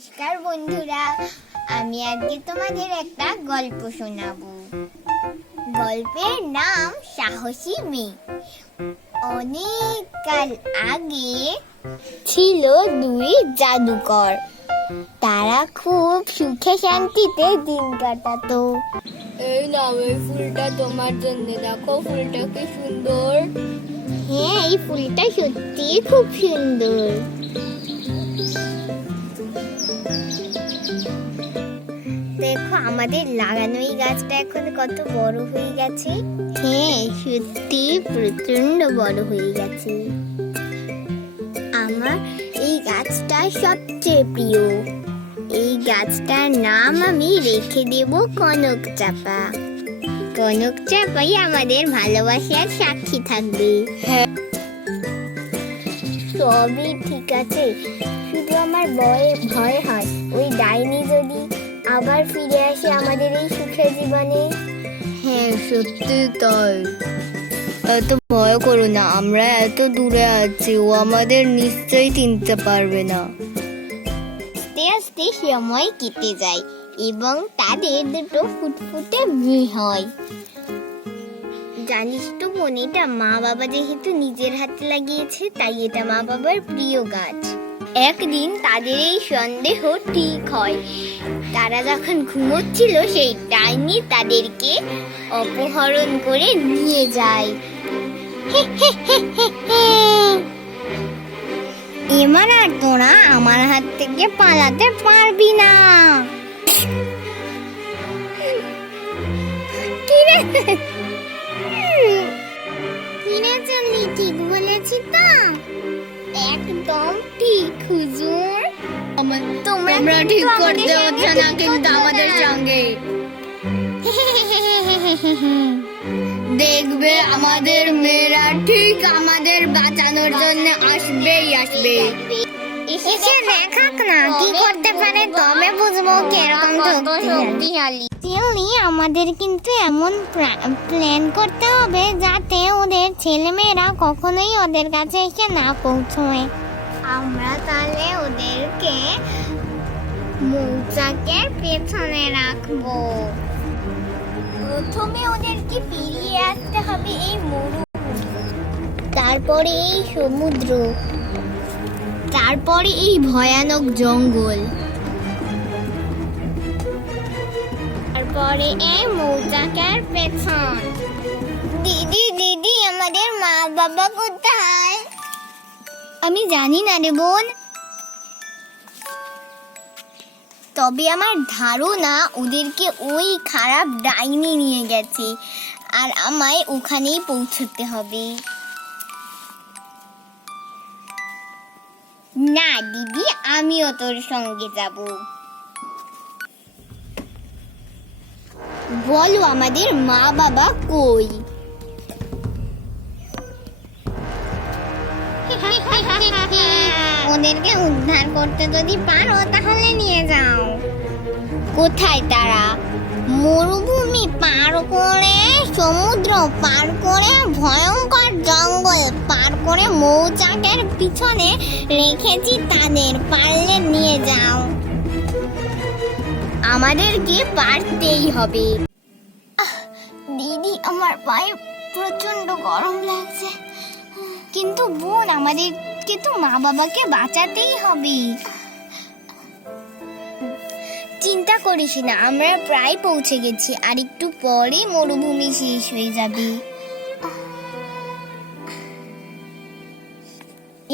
নমস্কার বন্ধুরা, আমি আজকে তোমাদের একটা গল্প শোনাবো। গল্পের নাম সাহসী মেয়ে। অনেক কাল আগে ছিল দুই জাদুকর। তারা খুব সুখে শান্তিতে দিন কাটাতো। এই নাও, এই ফুলটা তোমার জন্য। দেখো ফুলটা কি সুন্দর। হ্যাঁ, এই ফুলটা সত্যি খুব সুন্দর। দেখো আমাদের লাগানো এই গাছটা এখন কত বড় হয়ে গেছে। হ্যাঁ, সত্যি প্রচন্ড বড় হয়ে গেছে। আমার এই গাছটা সবচেয়ে প্রিয়। এই গাছটার নাম আমি রেখে দেব কনক চাপা। কনক চাপাই আমাদের ভালোবাসার সাক্ষী থাকবে। হ্যাঁ, সবই ঠিক আছে, শুধু আমার ভয় হয় ওই ডাইনি যদি আবার ফিরে আসে আমাদের এই সুখের জীবনে। হ্যাঁ সত্যি তাই। এত ভয় করো না, আমরা এত দূরে আছি, ও আমাদের নিশ্চয়ই চিনতে পারবে না। আস্তে আস্তে সময় কেটে যায় এবং তাদের দুটো ফুটফুটে মেয়ে হয়। জানিস তো বোন, এটা মা বাবা যেহেতু নিজের হাতে লাগিয়েছে, তাই এটা মা বাবার প্রিয় গাছ। একদিন তাদের এই সন্দেহ ঠিক হয়। তারা যখন ঘুমোচ্ছিল, সেই ডাইনি তাদেরকে অপহরণ করে নিয়ে যায়। এবার আর তোরা আমার হাত থেকে পালাতে পারবি না। চললি, ঠিক বলেছি তো? একদম ঠিক হুজুর। তোমরা ঠিক করতে হচ্ছে না কিন্তু আমাদের সঙ্গে। দেখবে আমাদের মেয়েরা ঠিক আমাদের বাঁচানোর জন্য আসবেই আসবে। এসে দেখাক না কি করতে পারে, তবে বুঝবো কিরকম শক্তিশালী। চিলি, আমাদের কিন্তু এমন প্ল্যান করতে হবে যাতে ওদের ছেলেমেয়েরা কখনোই ওদের কাছে এসে না পৌঁছয়। আমরা তাহলে ওদেরকে মৌচাকের পেছনে রাখবো। প্রথমে ওদেরকে পেরিয়ে আসতে হবে এই মরুভূমি, তারপরে এই সমুদ্র, তারপরে এই ভয়ানক জঙ্গল, তারপরে এই মৌচাকের পেছন। দিদি দিদি, আমাদের মা বাবা কোথায়? আমি জানি না রে বোন, তবে আমার ধারণা ওদেরকে ওই খারাপ ডাইনি নিয়ে গেছে, আর আমায় ওখানেই পৌঁছতে হবে। না দিদি, আমিও তোর সঙ্গে যাব। বলো আমাদের মা বাবা কই? ওদেরকে উদ্ধার করতে যদি পারো তাহলে নিয়ে যাও। কোথায় তারা? মরুভূমি পার করে, সমুদ্র পার করে, ভয়ঙ্কর জঙ্গল পার করে মৌচাকের পিছনে রেখেছি তাদের, পারলে নিয়ে যাও। আমাদেরকে পারতেই হবে। দিদি, আমার পায়ে প্রচন্ড গরম লাগছে। কিন্তু বোন, আমাদেরকে তো মা বাবাকে বাঁচাতেই হবে। চিন্তা করিস না, আমরা প্রায় পৌঁছে গেছি, আর একটু পরেই মরুভূমি শেষ হয়ে যাবে।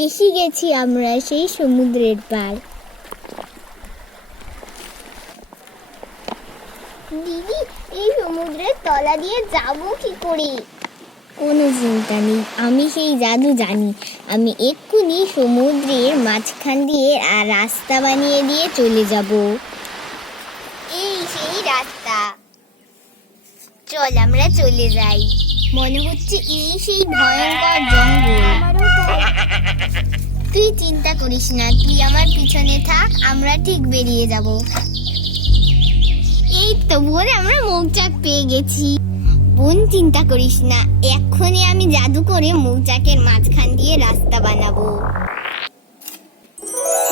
এসে গেছি আমরা সেই সমুদ্রের পার। দিদি, এই সমুদ্রের তলা দিয়ে যাবো কি করে? কোনো চিন্তা নেই, আমি সেই জাদু জানি। আমি এক্ষুনি সমুদ্রের মাঝখান দিয়ে আর রাস্তা বানিয়ে দিয়ে চলে যাব। এই সেই রাস্তা, চল আমরা চলে যাই। মনে হচ্ছে এই সেই ভয়ঙ্কর জঙ্গল। তুই চিন্তা করিস না, তুই আমার পিছনে থাক, আমরা ঠিক বেরিয়ে যাব। এই তো বোন, আমরা মৌচাক পেয়ে গেছি। বোন চিন্তা করিস না, এক্ষুনি আমি জাদু করে মৌচাকের মাঝখান দিয়ে রাস্তা বানাবো।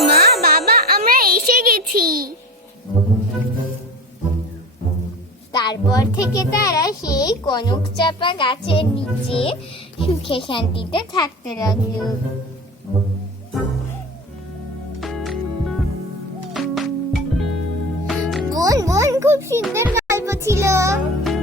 মা বাবা, আমরা এসে গেছি। পেয়েছি। তারপর থেকে তারা সেই কনক চাপা গাছের নিচে সুখে শান্তিতে থাকতে লাগলো। বোন বোন, খুব সুন্দর গল্প ছিল।